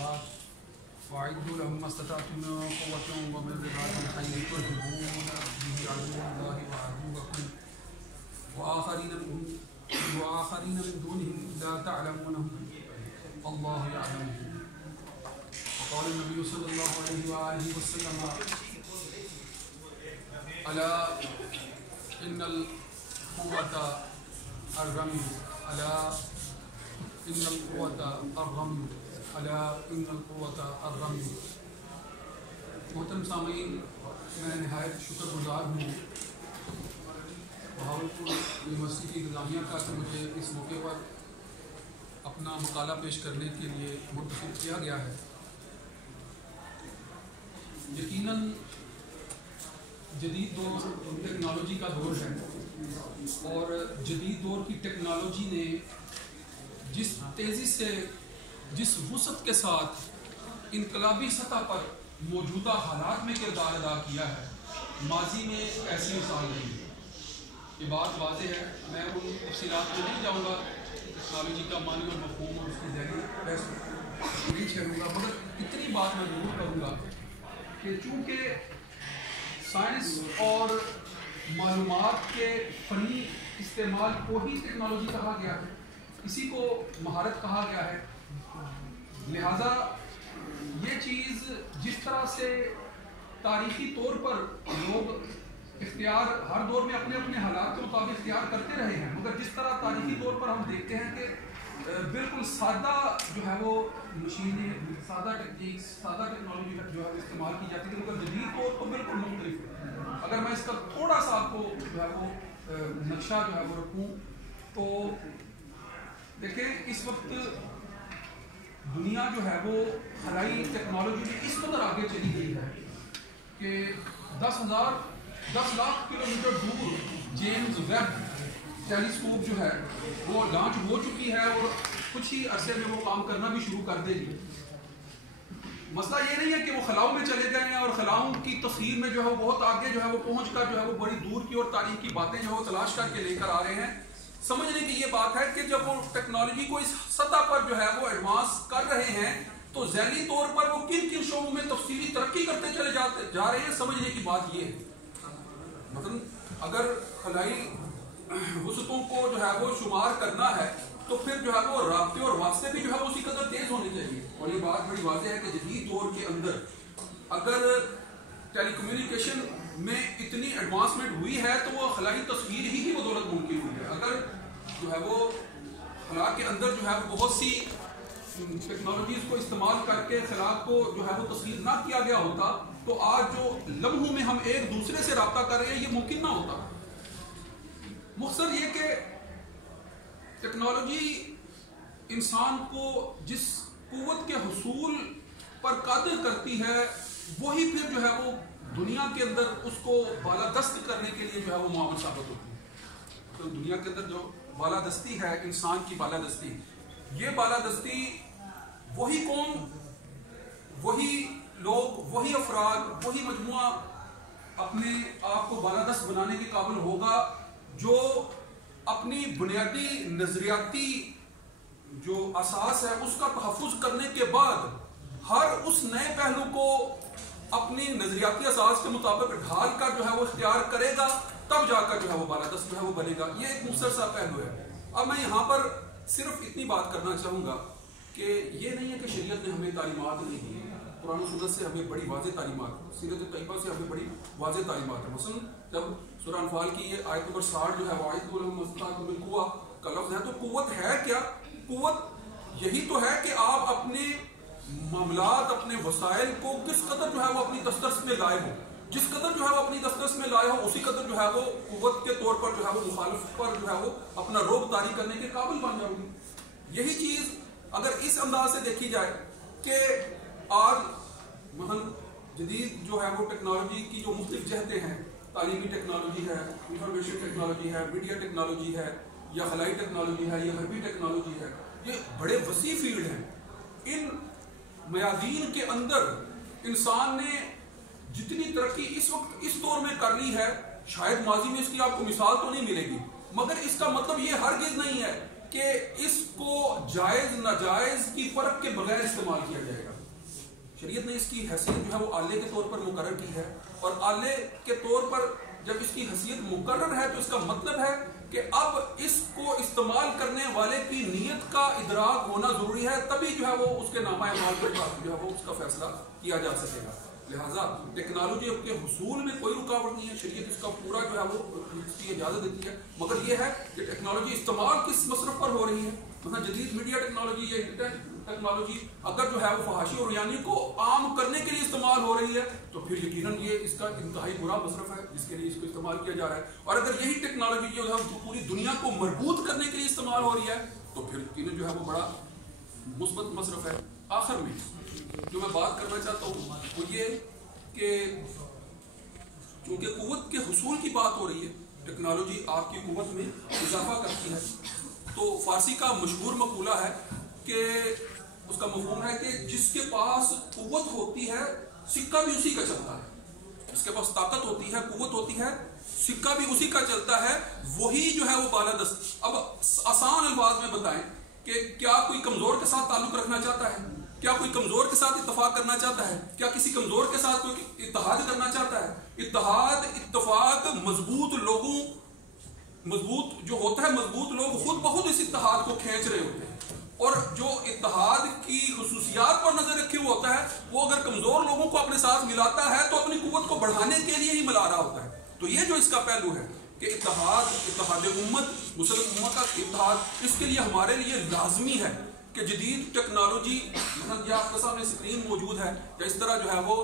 الصالحات وأعدوا لهم ما استطعتم من قوة ومن رباط الخيل ترهبون به عدو الله وعدوكم وآخرين من دونهم لا تعلمونهم الله يعلمهم. وقال النبي صلى الله عليه وآله وسلم ألا إن القوة الرمي ألا إن القوة الرمي ألا إن القوة الرمي. محترم سامعین، میں نہایت شکر گزار ہوں بہاولپور یونیورسٹی کی انتظامیہ کا کہ مجھے اس موقع پر اپنا مقالہ پیش کرنے کے لیے منتخب کیا گیا ہے. یقیناً جدید دور ٹیکنالوجی کا دور ہے اور جدید دور کی ٹیکنالوجی نے جس تیزی سے جس وسعت کے ساتھ انقلابی سطح پر موجودہ حالات میں کردار ادا کیا ہے، ماضی میں ایسی مثال نہیں ہے. یہ بات واضح ہے. میں ان تفصیلات میں نہیں جاؤں گا، ٹیکنالوجی کا معنی اور مفہوم اور اس کی ذہنی بحث نہیں چھیڑوں گا، مگر اتنی بات میں ضرور کروں گا کہ چونکہ سائنس اور معلومات کے فنی استعمال کو ہی ٹیکنالوجی کہا گیا ہے، اسی کو مہارت کہا گیا ہے، لہذا یہ چیز جس طرح سے تاریخی طور پر لوگ اختیار ہر دور میں اپنے اپنے حالات کے مطابق اختیار کرتے رہے ہیں، مگر جس طرح تاریخی طور پر ہم دیکھتے ہیں کہ بالکل سادہ جو ہے وہ مشینیں، سادہ ٹیکنیکس، سادہ ٹیکنالوجی جو ہے استعمال کی جاتی ہے، مگر جدید طور پر بالکل مختلف ہے. اگر میں اس کا تھوڑا سا آپ کو جو ہے وہ نقشہ جو ہے وہ رکھوں تو دیکھیں اس وقت دنیا جو ہے وہ خلائی ٹیکنالوجی میں اس قدر آگے چلی گئی ہے کہ 10 لاکھ کلومیٹر دور جیمز ویب ٹیلیسکوپ جو ہے وہ لانچ ہو چکی ہے اور کچھ ہی عرصے میں وہ کام کرنا بھی شروع کر دے گی. مسئلہ یہ نہیں ہے کہ وہ خلاؤں میں چلے گئے ہیں اور خلاؤں کی تصویر میں جو ہے وہ بہت آگے جو ہے وہ پہنچ کر جو ہے وہ بڑی دور کی اور تاریخ کی باتیں جو ہے وہ تلاش کر کے لے کر آ رہے ہیں. سمجھنے کی یہ بات ہے کہ جب وہ ٹیکنالوجی کو اس سطح پر جو ہے وہ ایڈوانس کر رہے ہیں تو ذیلی طور پر وہ کن کن شعبوں میں تفصیلی ترقی کرتے چلے جا رہے ہیں. سمجھنے کی بات یہ ہے، مثلا اگر خلائی وسعتوں کو جو ہے وہ شمار کرنا ہے تو پھر جو ہے وہ رابطے اور واسطے بھی جو ہے وہ اسی قدر تیز ہونے چاہیے. اور یہ بات بڑی واضح ہے کہ جدید دور کے اندر اگر ٹیلی کمیونیکیشن میں اتنی ایڈوانسمنٹ ہوئی ہے تو وہ خلائی تصویر ہی کی بدولت ممکن ہوئی ہے. اگر جو ہے وہ خلا کے اندر جو ہے وہ بہت سی ٹیکنالوجیز کو استعمال کر کے خلا کو جو ہے وہ تصویر نہ کیا گیا ہوتا تو آج جو لمحوں میں ہم ایک دوسرے سے رابطہ کر رہے ہیں یہ ممکن نہ ہوتا. مختصر یہ کہ ٹیکنالوجی انسان کو جس قوت کے حصول پر قادر کرتی ہے وہی پھر جو ہے وہ دنیا کے اندر اس کو بالادست کرنے کے لیے جو ہے وہ معاون ثابت ہوتی ہے. تو دنیا کے اندر جو بالادستی ہے انسان کی بالادستی، یہ بالادستی وہی قوم، وہی لوگ، وہی افراد، وہی مجموعہ اپنے آپ کو بالادست بنانے کے قابل ہوگا جو اپنی بنیادی نظریاتی جو اساس ہے اس کا تحفظ کرنے کے بعد ہر اس نئے پہلو کو اپنی نظریاتی اساس کے مطابق ڈھال کر جو ہے وہ اختیار کرے گا، تب جا کر جو ہے وہ بالادست جو ہے وہ بنے گا. یہ ایک مختصر سا پہلو ہے. اب میں یہاں پر صرف اتنی بات کرنا چاہوں گا کہ یہ نہیں ہے کہ شریعت نے ہمیں تعلیمات نہیں دی، قرآن و سنت سے ہمیں بڑی واضح تعلیمات، سیرت طیبہ سے ہمیں بڑی واضح تعلیمات ہیں. مثلا جب سورہ انفال کی یہ آیت نمبر 60 جو ہے وَأَعِدُّوا لَهُم مَا اسْتَطَعْتُم مِّن قُوَّةٍ کا لفظ ہے، تو قوت ہے کیا؟ قوت یہی تو ہے کہ آپ اپنے معاملات، اپنے وسائل کو کس قدر جو ہے وہ اپنی دسترس میں لائے ہو. جس قدر جو ہے وہ اپنی دسترس میں لائے ہو اسی قدر جو ہے وہ قوت کے طور پر جو ہے وہ مخالف پر جو ہے وہ اپنا روب طاری کرنے کے قابل بن جاؤ گی. یہی چیز اگر اس انداز سے دیکھی جائے کہ آج مثلا جدید جو ہے وہ ٹیکنالوجی کی جو مختلف جہتیں ہیں، تعلیمی ٹیکنالوجی ہے، انفارمیشن ٹیکنالوجی ہے، میڈیا ٹیکنالوجی ہے، یا خلائی ٹیکنالوجی ہے، یا غربی ٹیکنالوجی ہے، یہ بڑے وسیع فیلڈ ہیں. ان میادین کے اندر انسان نے جتنی ترقی اس وقت اس دور میں کر لی ہے، شاید ماضی میں اس کی آپ کو مثال تو نہیں ملے گی، مگر اس کا مطلب یہ ہرگز نہیں ہے کہ اس کو جائز ناجائز کی فرق کے بغیر استعمال کیا جائے گا. شریعت نے اس کی حیثیت جو ہے وہ آلے کے طور پر مقرر کی ہے, اور آلے کے طور پر جب اس کی حیثیت مقرر ہے تو اس کا مطلب ہے کہ اب اس کو استعمال کرنے والے کی نیت کا ادراک ہونا ضروری ہے, تبھی جو ہے وہ اس کے نامہ اعمال پر جو ہے وہ اس کا فیصلہ کیا جا سکے گا. لہٰذا ٹیکنالوجی کے حصول میں کوئی رکاوٹ نہیں ہے, شریعت اس کا پورا جو ہے وہ اس کی اجازت دیتی ہے, مگر یہ ہے کہ ٹیکنالوجی استعمال کس مصرف پر ہو رہی ہے. مثلا جدید میڈیا ٹیکنالوجی یا انٹرنیٹ ٹیکنالوجی اگر جو ہے وہ فحاشی اور ریانی کو عام کرنے کے لیے استعمال ہو رہی ہے تو پھر یقیناً یہ اس کا انتہائی برا مصرف ہے جس کے لیے اس کو استعمال کیا جا رہا ہے. اور اگر یہی ٹیکنالوجی جو ہے پوری دنیا کو مربوط کرنے کے لیے استعمال ہو رہی ہے تو پھر یقیناً جو ہے وہ بڑا مثبت مصرف ہے. آخر میں جو میں بات کرنا چاہتا ہوں وہ یہ کہ چونکہ قوت کے حصول کی بات ہو رہی ہے, ٹیکنالوجی آپ کی قوت میں اضافہ کرتی ہے, تو فارسی کا مشہور مقولہ ہے کہ اس کا مفہوم ہے کہ جس کے پاس قوت ہوتی ہے سکہ بھی اسی کا چلتا ہے. جس کے پاس طاقت ہوتی ہے, قوت ہوتی ہے, سکہ بھی اسی کا چلتا ہے, وہی جو ہے وہ بالادست. اب آسان الفاظ میں بتائیں کہ کیا کوئی کمزور کے ساتھ تعلق رکھنا چاہتا ہے, کیا کوئی کمزور کے ساتھ اتفاق کرنا چاہتا ہے, کیا کسی کمزور کے ساتھ کوئی اتحاد کرنا چاہتا ہے؟ اتحاد اتفاق مضبوط لوگوں مضبوط جو ہوتا ہے, مضبوط لوگ خود بخود اس اتحاد کو کھینچ رہے ہوتے ہیں, اور جو اتحاد کی خصوصیات پر نظر رکھے ہوئے ہوتا ہے وہ اگر کمزور لوگوں کو اپنے ساتھ ملاتا ہے تو اپنی قوت کو بڑھانے کے لیے ہی ملا رہا ہوتا ہے. تو یہ جو اس کا پہلو ہے کہ اتحاد امت, مسلم امت کا اتحاد, اس کے لیے ہمارے لیے لازمی ہے کہ جدید ٹیکنالوجی یہ آپ کے سامنے اسکرین موجود ہے, یا اس طرح جو ہے وہ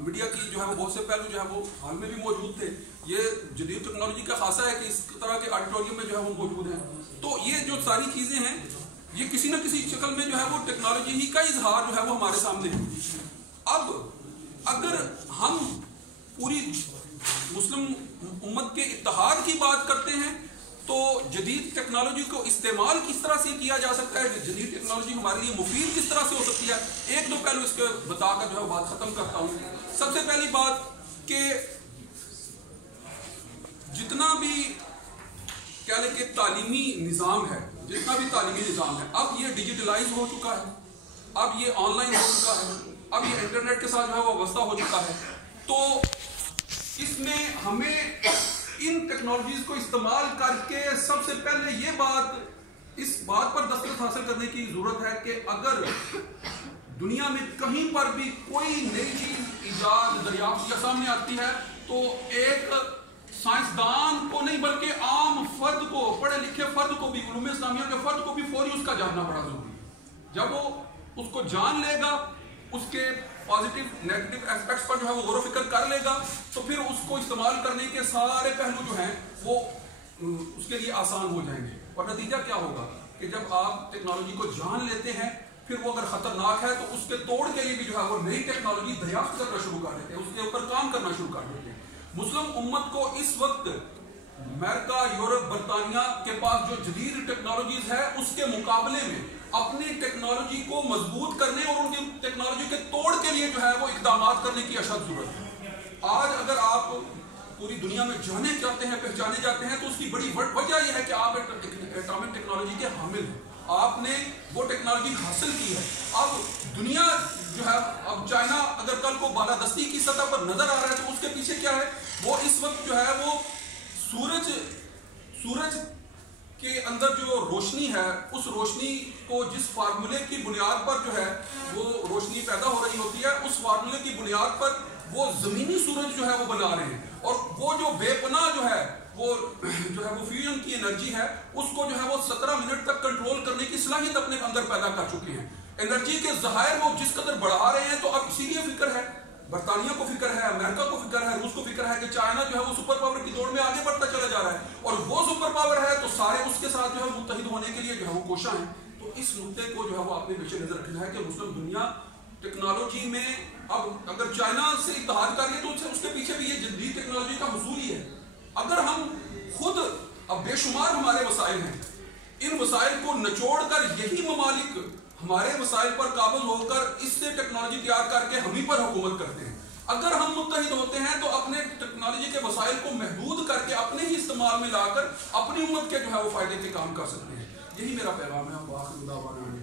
میڈیا کی جو ہے وہ بہت سے پہلو جو ہے وہ حال میں بھی موجود تھے. یہ جدید ٹیکنالوجی کا خاصہ ہے کہ اس طرح کے آڈیٹوریم میں جو ہے وہ موجود ہیں. تو یہ جو ساری چیزیں ہیں یہ کسی نہ کسی شکل میں جو ہے وہ ٹیکنالوجی ہی کا اظہار جو ہے وہ ہمارے سامنے ہے. اب اگر ہم پوری مسلم امت کے اتحاد کی بات کرتے ہیں تو جدید ٹیکنالوجی کو استعمال کس طرح سے کیا جا سکتا ہے, جدید ٹیکنالوجی ہمارے لیے مفید کس طرح سے ہو سکتی ہے, ایک دو پہلو اس کے بتا کر جو ہے بات ختم کرتا ہوں. سب سے پہلی بات کہ جتنا بھی کہہ لیں کہ تعلیمی نظام ہے, جتنا بھی تعلیمی نظام ہے اب یہ ڈیجیٹلائز ہو چکا ہے, اب یہ آن لائن ہو چکا ہے, اب یہ انٹرنیٹ کے ساتھ جو ہے وہ وابستہ ہو چکا ہے. تو اس میں ہمیں ان ٹیکنالوجیز کو استعمال کر کے سب سے پہلے یہ بات اس بات پر دستخط حاصل کرنے کی ضرورت ہے کہ اگر دنیا میں کہیں پر بھی کوئی نئی چیز ایجاد دریافت یا سامنے آتی ہے تو ایک سائنسدان کو نہیں بلکہ عام فرد کو, پڑھے لکھے فرد کو بھی, علوم اسلامیہ کے فرد کو بھی فوری اس کا جاننا بڑا ضروری ہے. جب وہ اس کو جان لے گا, اس کے پازیٹیو نیگیٹو ایسپیکٹس پر جو ہے وہ غور و فکر کر لے گا, تو پھر اس کو استعمال کرنے کے سارے پہلو جو ہیں وہ اس کے لیے آسان ہو جائیں گے. اور نتیجہ کیا ہوگا کہ جب آپ ٹیکنالوجی کو جان لیتے ہیں پھر وہ اگر خطرناک ہے تو اس کے توڑ کے لیے بھی جو ہے وہ نئی ٹیکنالوجی دریافت کرنا شروع کر دیتے ہیں, اس کے اوپر کام کرنا شروع کر دیتے ہیں. مسلم امت کو اس وقت امریکہ, یورپ, برطانیہ کے پاس جو جدید ٹیکنالوجیز ہے اس کے مقابلے میں اپنی ٹیکنالوجی کو مضبوط کرنے اور ان کی ٹیکنالوجی کے توڑ کے لیے جو ہے وہ اقدامات کرنے کی اشد ضرورت ہے. آج اگر آپ پوری دنیا میں جانے چاہتے ہیں, پہچانے جاتے ہیں تو اس کی بڑی وجہ یہ ہے کہ آپ ایٹامک ٹیکنالوجی کے حامل ہیں, آپ نے وہ ٹیکنالوجی حاصل کی ہے. اب دنیا جو ہے, اب چائنا اگر کل کو بالادستی کی سطح پر نظر آ رہا ہے تو اس کے پیچھے کیا ہے, وہ اس وقت جو ہے وہ سورج کے اندر جو روشنی ہے اس روشنی کو جس فارمولے کی بنیاد پر جو ہے وہ روشنی پیدا ہو رہی ہوتی ہے, اس فارمولے کی بنیاد پر وہ زمینی سورج جو ہے وہ بنا رہے ہیں, اور وہ جو بے پناہ جو ہے وہ فیوژن کی انرجی ہے اس کو جو ہے وہ 17 منٹ تک کنٹرول کرنے کی صلاحیت اپنے اندر پیدا کر چکے ہیں. انرجی کے ذخائر وہ جس قدر بڑھا رہے ہیں, تو اب اسی لیے فکر ہے, برطانیہ کو فکر ہے, امریکہ کو فکر ہے, روس کو فکر ہے کہ چائنا جو ہے وہ سپر پاور کی دوڑ میں آگے بڑھتا چلا جا رہا ہے, اور وہ سپر پاور ہے تو سارے اس کے ساتھ جو ہے متحد ہونے کے لیے جو ہے وہ کوشاں ہیں. تو اس نقطے کو جو ہے وہ آپ نے پیش نظر رکھنا ہے کہ مسلم دنیا ٹیکنالوجی میں اب اگر چائنا سے اتحاد کر لے تو اس کے پیچھے بھی یہ جدید ٹیکنالوجی کا حصول ہی ہے. اگر ہم خود, اب بے شمار ہمارے وسائل ہیں, ان وسائل کو نچوڑ کر یہی ممالک ہمارے وسائل پر قابض ہو کر اس سے ٹیکنالوجی تیار کر کے ہم ہی پر حکومت کرتے ہیں. اگر ہم متحد ہوتے ہیں تو اپنے ٹیکنالوجی کے وسائل کو محدود کر کے اپنے ہی استعمال میں لا کر اپنی امت کے جو ہے وہ فائدے کے کام کر سکتے ہیں. یہی میرا پیغام ہے.